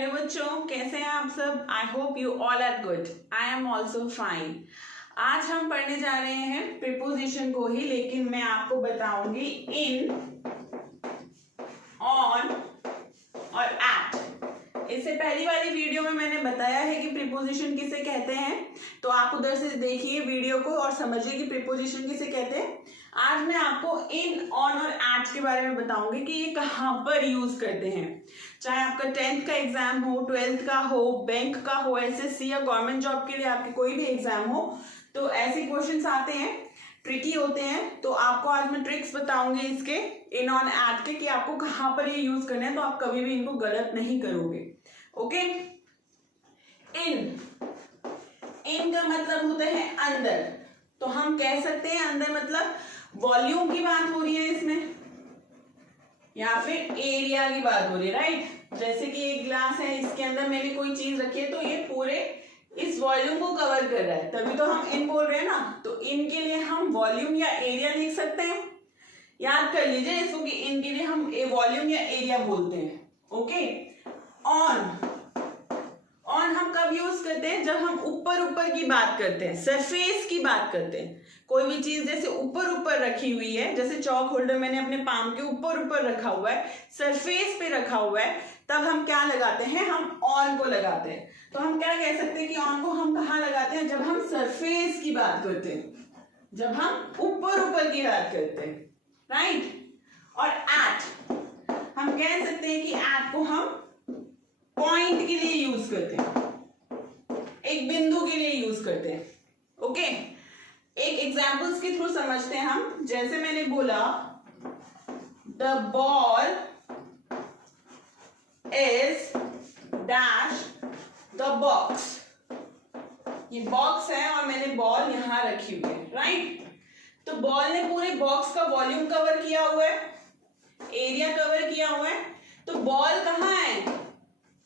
Hello बच्चों, कैसे हैं आप सब। I hope you all are good. I am also fine. आज हम पढ़ने जा रहे हैं प्रीपोजिशन को ही, लेकिन मैं आपको बताऊंगी इन, ऑन और एट। इससे पहली वाली वीडियो में मैंने बताया है कि प्रीपोजिशन किसे कहते हैं, तो आप उधर से देखिए वीडियो को और समझिए कि प्रीपोजिशन किसे कहते हैं। आज मैं आपको इन, ऑन और एट के बारे में बताऊंगी कि ये कहाँ पर यूज करते हैं। चाहे आपका 10th का एग्जाम हो, 12th का हो, बैंक का हो, एसएससी या गवर्नमेंट जॉब के लिए आपके कोई भी एग्जाम हो, तो ऐसे क्वेश्चंस आते हैं, ट्रिकी होते हैं। तो आपको आज मैं ट्रिक्स बताऊंगी इसके, इन, ऑन, एट के, कि आपको कहाँ पर ये यूज करने हैं, तो आप कभी भी इनको गलत नहीं करोगे। ओके। इन का मतलब होता है अंदर, तो हम कह सकते हैं अंदर मतलब वॉल्यूम की बात हो रही है इसमें, या फिर एरिया की बात हो रही है, राइट। जैसे कि एक ग्लास है, इसके अंदर मैंने कोई चीज रखी है, तो ये पूरे इस वॉल्यूम को कवर कर रहा है, तभी तो हम इन बोल रहे हैं ना। तो इन के लिए हम वॉल्यूम या एरिया लिख सकते हैं। याद कर लीजिए इसको कि इन के लिए हम वॉल्यूम या एरिया बोलते हैं। ओके। ऑन हम कब यूज करते हैं, जब हम ऊपर ऊपर की बात करते हैं, सरफेस की बात करते हैं। कोई भी चीज जैसे ऊपर ऊपर रखी हुई है, जैसे चौक होल्डर मैंने अपने पाम के ऊपर ऊपर रखा हुआ है, सरफेस पे रखा हुआ है, तब हम क्या लगाते हैं, हम ऑन को लगाते हैं। तो हम क्या कह सकते हैं कि ऑन को हम कहाँ लगाते हैं, जब हम सरफेस की बात करते हैं, जब हम ऊपर ऊपर की बात करते हैं, राइट। और एट हम कह सकते हैं कि एट को हम पॉइंट के लिए यूज करते हैं, एक बिंदु के लिए यूज करते हैं। ओके। एक एग्जांपल्स के थ्रू समझते हैं हम। जैसे मैंने बोला the ball is dash the box. ये बॉक्स है और मैंने बॉल यहां रखी हुई है, राइट। तो बॉल ने पूरे बॉक्स का वॉल्यूम कवर किया हुआ है, एरिया कवर किया हुआ है। तो बॉल कहाँ है,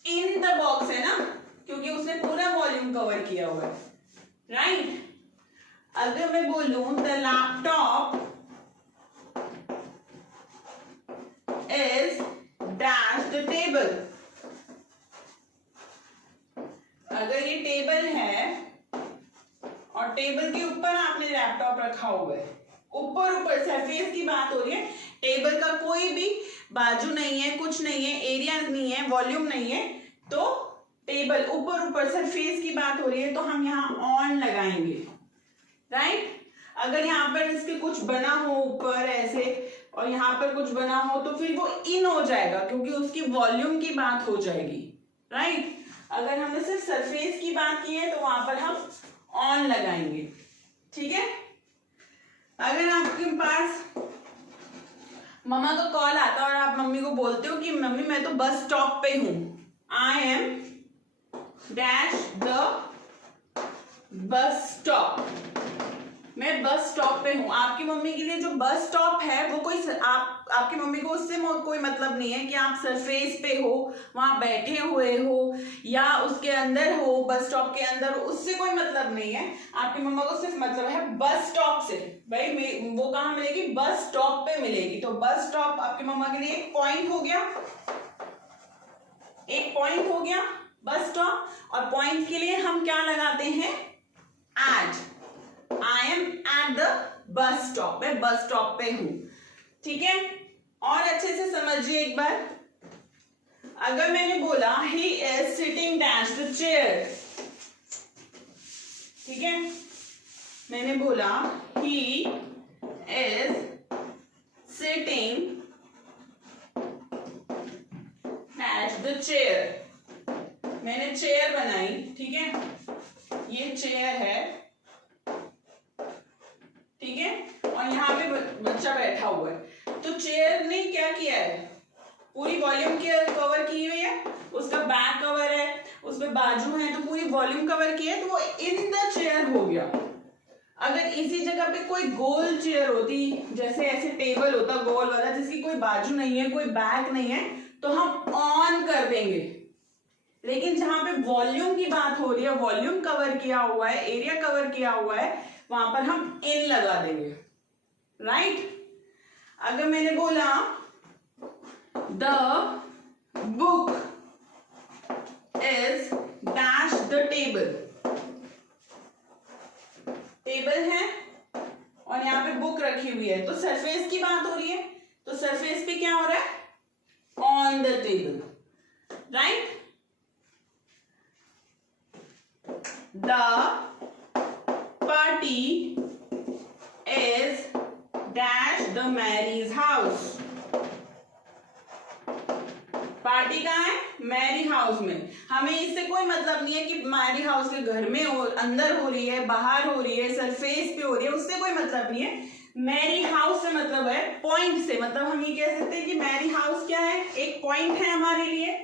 इन द बॉक्स है ना, क्योंकि उसने पूरा वॉल्यूम कवर किया हुआ है, राइट। अगर मैं बोलूं the laptop is dash the table, अगर ये टेबल है और टेबल के ऊपर आपने लैपटॉप रखा हुआ है, ऊपर ऊपर सरफेस की बात हो रही है, टेबल का कोई भी बाजू नहीं है, कुछ नहीं है, एरिया नहीं है, वॉल्यूम नहीं है, तो टेबल ऊपर ऊपर सरफेस की बात हो रही है, तो हम यहाँ ऑन लगाएंगे, राइट। अगर यहाँ पर इसके कुछ बना हो ऊपर ऐसे और यहाँ पर कुछ बना हो, तो फिर वो इन हो जाएगा, क्योंकि उसकी वॉल्यूम की बात हो जाएगी, राइट। अगर हमने सिर्फ सरफेस की बात की है, तो वहां पर हम ऑन लगाएंगे, ठीक है। अगर आपके पास मम्मा का कॉल आता है और आप मम्मी को बोलते हो कि मम्मी मैं तो बस स्टॉप पे हूं, I am dash the bus stop, मैं बस स्टॉप पे हूं। आपकी मम्मी के लिए जो बस स्टॉप है वो कोई आपकी मम्मी को उससे कोई मतलब नहीं है कि आप सरफेस पे हो, वहां बैठे हुए हो या उसके अंदर हो, बस स्टॉप के अंदर हो, उससे कोई मतलब नहीं है। आपकी मम्मा को सिर्फ मतलब है बस स्टॉप से, भाई वो कहाँ मिलेगी, बस स्टॉप पे मिलेगी। तो बस स्टॉप आपकी मम्मा के लिए एक पॉइंट हो गया, एक पॉइंट हो गया बस स्टॉप। और पॉइंट के लिए हम क्या लगाते हैं, at, I am at the bus stop, मैं बस स्टॉप पे हूं, ठीक है। और अच्छे से समझिए एक बार। अगर मैंने बोला he is sitting dash the chair, ठीक है, मैंने बोला he is sitting dash the chair, मैंने चेयर बनाई, ठीक है, ये चेयर है, ठीक है, और यहाँ पे बच्चा बैठा हुआ है। तो चेयर ने क्या किया है, पूरी वॉल्यूम कवर की हुई है, उसका बैक कवर है, उसमें बाजू है, तो पूरी वॉल्यूम कवर की है, तो वो इन द चेयर हो गया। अगर इसी जगह पे कोई गोल चेयर होती, जैसे ऐसे टेबल होता गोल वाला, जिसकी कोई बाजू नहीं है, कोई बैक नहीं है, तो हम ऑन कर देंगे। लेकिन जहां पे वॉल्यूम की बात हो रही है, वॉल्यूम कवर किया हुआ है, एरिया कवर किया हुआ है, वहां पर हम इन लगा देंगे, राइट। अगर मैंने बोला the book the table, table है और यहाँ पे बुक रखी हुई है, तो सरफेस की बात हो रही है, तो सरफेस पे क्या हो रहा है, on the table, right. The party is dash the Mary's house, party कहाँ है, मैरी हाउस में। हमें इससे कोई मतलब नहीं है कि मैरी हाउस के घर में हो, अंदर हो रही है, बाहर हो रही है, सरफेस पे हो रही है, उससे कोई मतलब नहीं है। मैरी हाउस से मतलब है पॉइंट से, मतलब हम ये कह सकते हैं कि मैरी हाउस क्या है, एक पॉइंट है हमारे लिए,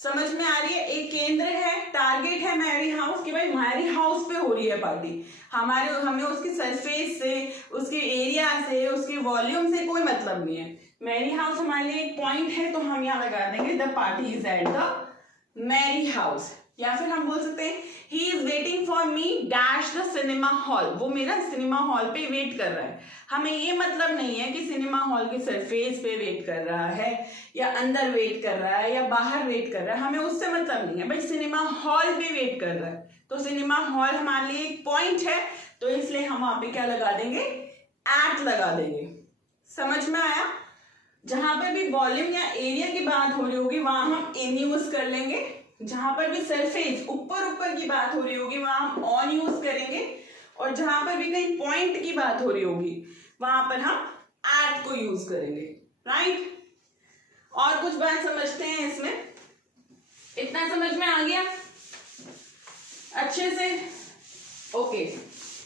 समझ में आ रही है, एक केंद्र है, टारगेट है मैरी हाउस कि भाई मैरी हाउस पे हो रही है पार्टी, हमें उसके सरफेस से, उसके एरिया से, उसके वॉल्यूम से कोई मतलब नहीं है। मैरी हाउस हमारे लिए एक पॉइंट है, तो हम यहाँ लगा देंगे the party is at the Mary house, या फिर हम बोल सकते हैं he is waiting for me dash the cinema hall, वो मेरा सिनेमा हॉल पे वेट कर रहा है। हमें ये मतलब नहीं है कि सिनेमा हॉल के सरफेस पे वेट कर रहा है या अंदर वेट कर रहा है या बाहर वेट कर रहा है, हमें उससे मतलब नहीं है, भाई सिनेमा हॉल पे वेट कर रहा है, तो सिनेमा हॉल हमारे लिए एक पॉइंट है, तो इसलिए हम वहां पे क्या लगा देंगे, एट लगा देंगे। समझ में आया। जहां पर भी वॉल्यूम या एरिया की बात हो रही होगी वहां हम इन यूज कर लेंगे, जहां पर भी सरफेस ऊपर ऊपर की बात हो रही होगी वहां हम ऑन यूज करेंगे, और जहां पर भी कहीं पॉइंट की बात हो रही होगी वहां पर हम एट को यूज करेंगे, राइट। और कुछ बात समझते हैं इसमें, इतना समझ में आ गया अच्छे से, ओके।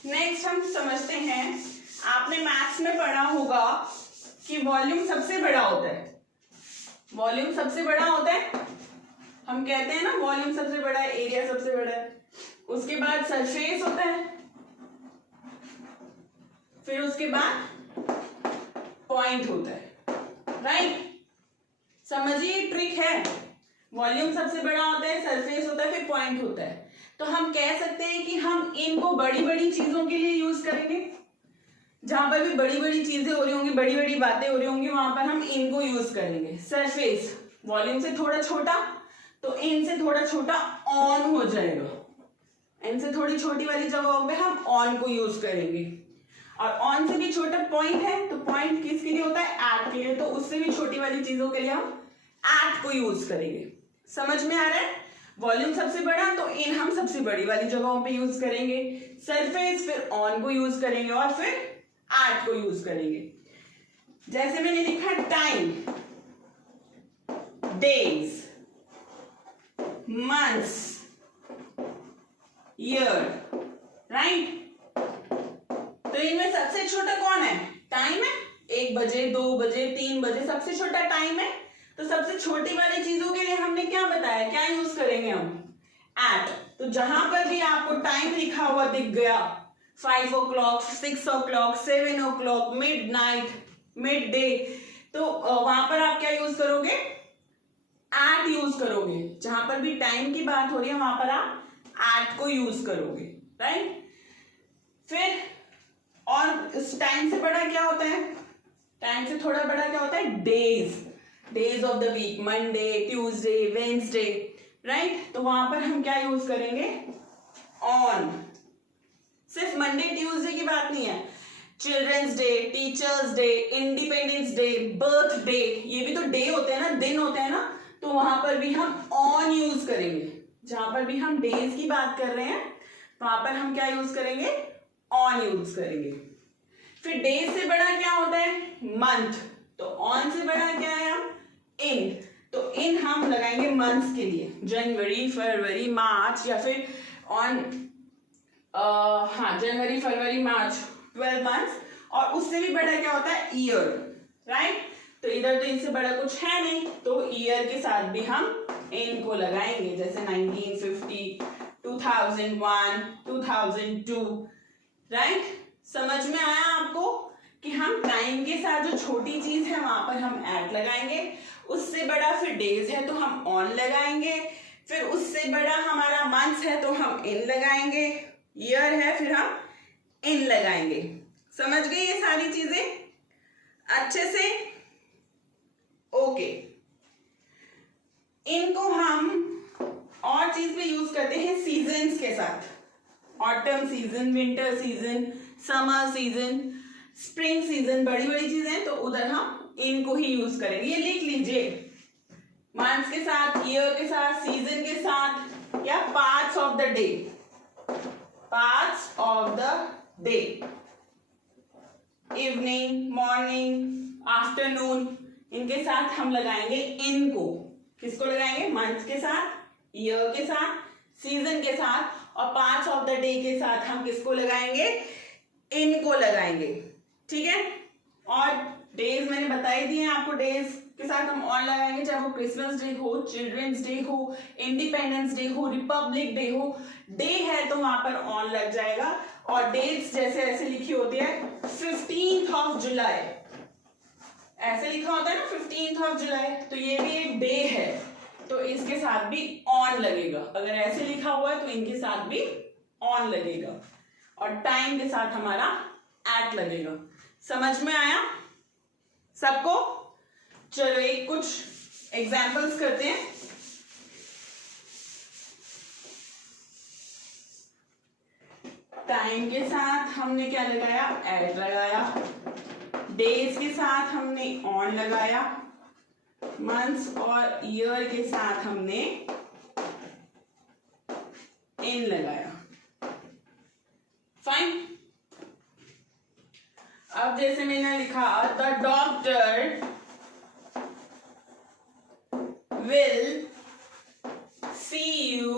नेक्स्ट हम समझते हैं, आपने मैथ्स में पढ़ा होगा कि वॉल्यूम सबसे बड़ा होता है, वॉल्यूम सबसे बड़ा होता है, हम कहते हैं ना वॉल्यूम सबसे बड़ा है, एरिया सबसे बड़ा है, उसके बाद सरफेस होता है, फिर उसके बाद पॉइंट होता है, राइट। समझिए ट्रिक है, वॉल्यूम सबसे बड़ा होता है, सरफेस होता है, फिर पॉइंट होता है, तो हम कह सकते हैं कि हम इनको बड़ी बड़ी चीजों के लिए यूज करेंगे, जहां पर भी बड़ी बड़ी चीजें हो रही होंगी, बड़ी बड़ी बातें हो रही होंगी, वहां पर हम इनको यूज करेंगे। सरफेस वॉल्यूम से थोड़ा छोटा, तो इन से थोड़ा छोटा ऑन हो जाएगा, इनसे थोड़ी छोटी वाली जगहों पे हम ऑन को यूज करेंगे, और ऑन से भी छोटा पॉइंट है, तो पॉइंट किसके लिए होता है, एट के लिए, तो उससे भी छोटी वाली चीजों के लिए हम एट को यूज करेंगे। समझ में आ रहा है। वॉल्यूम सबसे बड़ा, तो इन हम सबसे बड़ी वाली जगहों पे यूज करेंगे, सरफेस फिर ऑन को यूज करेंगे, और फिर एट को यूज करेंगे। जैसे मैंने लिखा time, days, months, year, right. तो इनमें सबसे छोटा कौन है, टाइम है, 1 बजे 2 बजे 3 बजे सबसे छोटा टाइम है, तो सबसे छोटी वाली चीजों के लिए हमने क्या बताया, क्या यूज करेंगे हम, एट। तो जहां पर भी आपको टाइम लिखा हुआ दिख गया, 5 o'clock 6 o'clock 7 o'clock midnight midday, तो वहां पर आप क्या यूज करोगे, एट यूज करोगे। जहां पर भी टाइम की बात हो रही है वहां पर आप एट को यूज करोगे, राइट। फिर और इस टाइम से बड़ा क्या होता है, टाइम से थोड़ा बड़ा क्या होता है, days, days of the week, Monday Tuesday Wednesday, right. तो वहां पर हम क्या यूज करेंगे, ऑन। सिर्फ मंडे ट्यूसडे की बात नहीं है, children's day, teachers day, independence day, birth day, ये भी तो डे होते हैं ना, दिन होते हैं ना, तो वहां पर भी हम ऑन यूज करेंगे। जहां पर भी हम डेज की बात कर रहे हैं वहां पर हम क्या यूज करेंगे, ऑन यूज करेंगे। फिर डेज से बड़ा क्या होता है, मंथ, तो ऑन से बड़ा क्या है हम, इन, तो इन हम लगाएंगे मंथ्स के लिए, जनवरी फरवरी मार्च, या फिर ऑन हाँ जनवरी फरवरी मार्च 12 मंथ्स। और उससे भी बड़ा क्या होता है, ईयर, राइट। तो इधर तो इनसे बड़ा कुछ है नहीं, तो ईयर के साथ भी हम इनको लगाएंगे, जैसे 1950 2001 2002, राइट। समझ में आया आपको कि हम टाइम के साथ जो छोटी चीज है वहां पर हम एट लगाएंगे, उससे बड़ा फिर डेज है तो हम ऑन लगाएंगे, फिर उससे बड़ा हमारा मंथ्स है तो हम इन लगाएंगे, ईयर है फिर हम इन लगाएंगे। समझ गए ये सारी चीजें अच्छे से, ओके। इनको हम और चीज पे यूज करते हैं सीजन्स के साथ, autumn season, winter season, summer season, spring season, बड़ी बड़ी चीजें हैं तो उधर हम इनको ही यूज करेंगे। ये लिख लीजिए, मंथ्स के साथ, ईयर के साथ, सीजन के साथ, या parts of the day, parts of the day, evening, morning, afternoon, इनके साथ हम लगाएंगे इनको। किसको लगाएंगे? मंथ्स के साथ, ईयर के साथ, सीजन के साथ, और पार्ट्स ऑफ द डे के साथ हम किसको लगाएंगे? इनको लगाएंगे। ठीक है, और डेज मैंने बता ही दिए आपको, डेज के साथ हम ऑन लगाएंगे, चाहे वो क्रिसमस डे हो, चिल्ड्रंस डे हो, इंडिपेंडेंस डे हो, रिपब्लिक डे हो, डे है तो वहां पर ऑन लग जाएगा। और डेट्स जैसे ऐसे लिखी होती है 15th ऑफ जुलाई, ऐसे लिखा होता है ना 15th ऑफ जुलाई, तो ये भी एक डे है तो इसके साथ भी ऑन लगेगा। अगर ऐसे लिखा हुआ है तो इनके साथ भी ऑन लगेगा, और टाइम के साथ हमारा एट लगेगा। समझ में आया सबको? चलो एक कुछ एग्जांपल्स करते हैं। टाइम के साथ हमने क्या लगाया? एट लगाया। डेज के साथ हमने ऑन लगाया। मंथ्स और ईयर के साथ हमने इन लगाया। फाइन। अब जैसे मैंने लिखा, the doctor will see you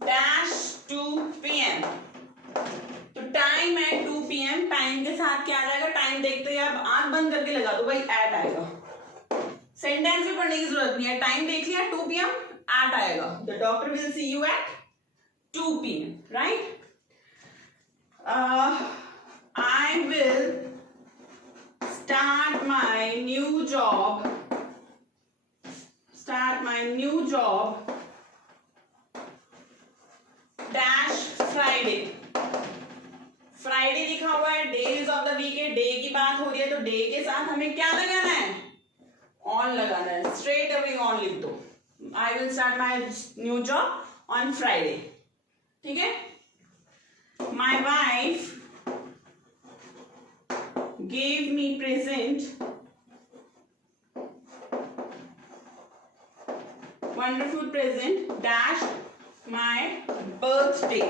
dash 2 PM, तो टाइम है 2 PM, टाइम के साथ क्या आ जाएगा? टाइम देखते ही आप आंख बंद करके लगा दो भाई, एट आएगा। सेंटेंस भी पढ़ने की जरूरत नहीं है, टाइम देख लिया 2 PM, एट आएगा। The doctor will see you at 2 PM, right? I will start my new job dash Friday. Friday लिखा हुआ है, डेज ऑफ द वीक है, डे की बात हो रही है तो डे के साथ हमें क्या लगाना है? ऑन लगाना है। स्ट्रेट अवे ऑन लिख दो। I will start my new job on Friday. ठीक है? My wife gave me present, wonderful present dash my birthday,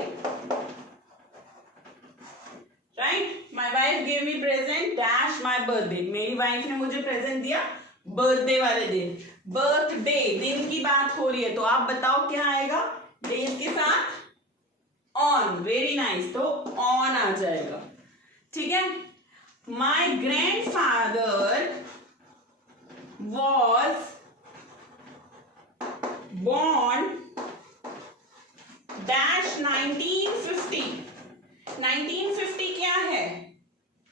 right? My wife gave me present dash my birthday, मेरी wife ने मुझे present दिया birthday वाले दिन। बर्थडे दिन की बात हो रही है तो आप बताओ क्या आएगा? डेज के साथ ऑन। वेरी नाइस, तो ऑन आ जाएगा। ठीक है? My grandfather was born dash 1950. 1950 क्या है?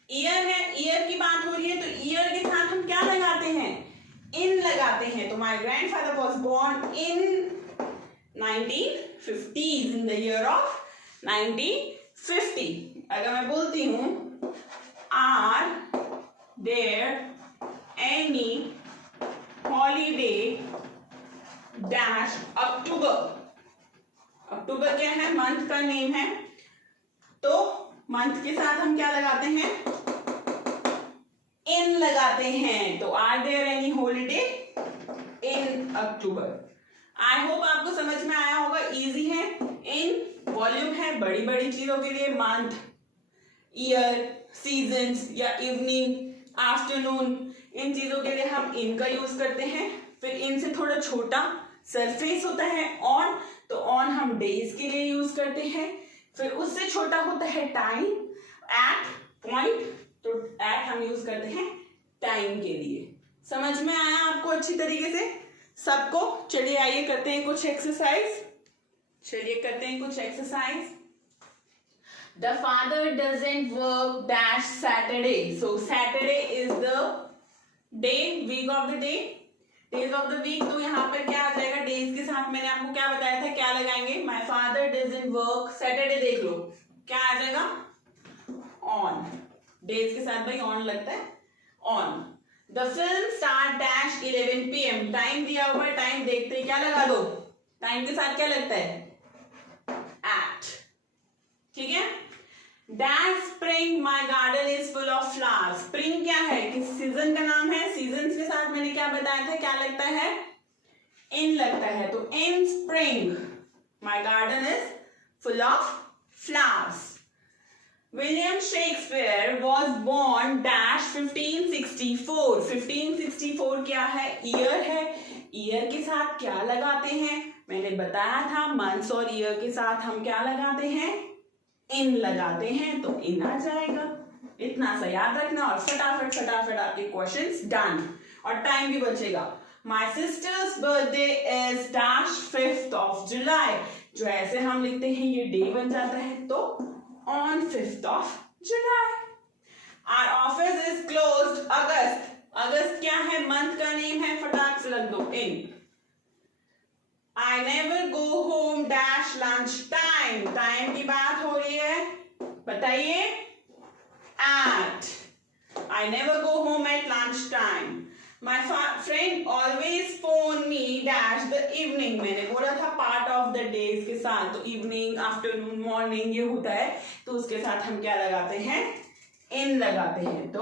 ईयर है, ईयर की बात हो रही है तो ईयर के साथ हम क्या लगाते हैं? इन लगाते हैं। तो my grandfather was born in 1950s, in the year of 1950. अगर मैं बोलती हूं Are there any holiday dash October? अक्टूबर क्या है? मंथ का नेम है, तो मंथ के साथ हम क्या लगाते हैं? इन लगाते हैं। तो are there any holiday in October? I hope आपको समझ में आया होगा। इजी है। इन वॉल्यूम है बड़ी बड़ी चीजों के लिए, मंथ, ईयर, सीजन्स या इवनिंग, आफ्टरनून, इन चीजों के लिए हम इनका यूज करते हैं। फिर इनसे थोड़ा छोटा सरफेस होता है ऑन, तो ऑन हम डेज के लिए यूज करते हैं। फिर उससे छोटा होता है टाइम, एट, पॉइंट, तो एट हम यूज करते हैं टाइम के लिए। समझ में आया आपको अच्छी तरीके से सबको? चलिए आइए करते हैं कुछ exercise. The father doesn't work dash Saturday. So Saturday is the day, week of the day, days of the week. तो यहाँ पर क्या आ जाएगा? days के साथ मैंने आपको क्या बताया था, क्या लगाएंगे? My father doesn't work Saturday, देख लो क्या आ जाएगा? on. days के साथ भाई on लगता है, on. The film start dash 11 PM। Time दिया हुआ है, टाइम देखते ही क्या लगा दो, टाइम के साथ क्या लगता है, एट। ठीक है। Dash spring my garden is full of flowers. Spring क्या है, किस सीजन का नाम है, सीजन के साथ मैंने क्या बताया था, क्या लगता है, इन लगता है। तो in spring my garden is full of flowers. William Shakespeare was born dash 1564। 1564 क्या है, ईयर है। ईयर के साथ क्या लगाते हैं, मैंने बताया था मंथ्स और ईयर के साथ हम क्या लगाते हैं, इन लगाते हैं, तो इन आ जाएगा। इतना सा याद रखना और फटाफट फटाफट आपके क्वेश्चंस डन, और टाइम भी बचेगा। My sister's birthday is dash 5th of July। जो ऐसे हम लिखते हैं ये डे बन जाता है, तो on 5th of July। Our office is closed अगस्त। अगस्त क्या है, मंथ का नेम है, फटाक से लग दो इन। I never go home dash lunch time। Time की बात हो रही है, बताइए, at। I never go home at lunch time। My friend always phone me dash the evening। मैंने बोला था पार्ट ऑफ द डेज के साथ, तो इवनिंग, आफ्टरनून, मॉर्निंग ये होता है, तो उसके साथ हम क्या लगाते हैं, इन लगाते हैं, तो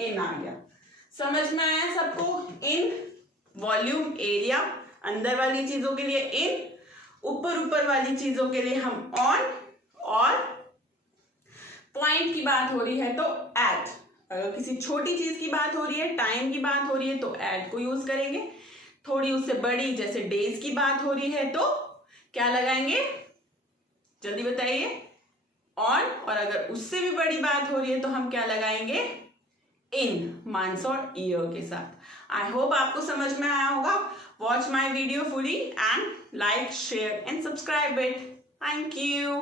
इन आ गया। समझ में आया सबको। इन वॉल्यूम एरिया, अंदर वाली चीजों के लिए इन, ऊपर वाली चीजों के लिए हम ऑन, और पॉइंट की बात हो रही है तो एट। अगर किसी छोटी चीज की बात हो रही है, टाइम की बात हो रही है, तो एट को यूज करेंगे। थोड़ी उससे बड़ी जैसे डेज की बात हो रही है तो क्या लगाएंगे, जल्दी बताइए, ऑन। और अगर उससे भी बड़ी बात हो रही है तो हम क्या लगाएंगे, इन, मंथ्स और ईयर के साथ। आई होप आपको समझ में आया होगा। Watch my video fully and like, share and subscribe it. Thank you.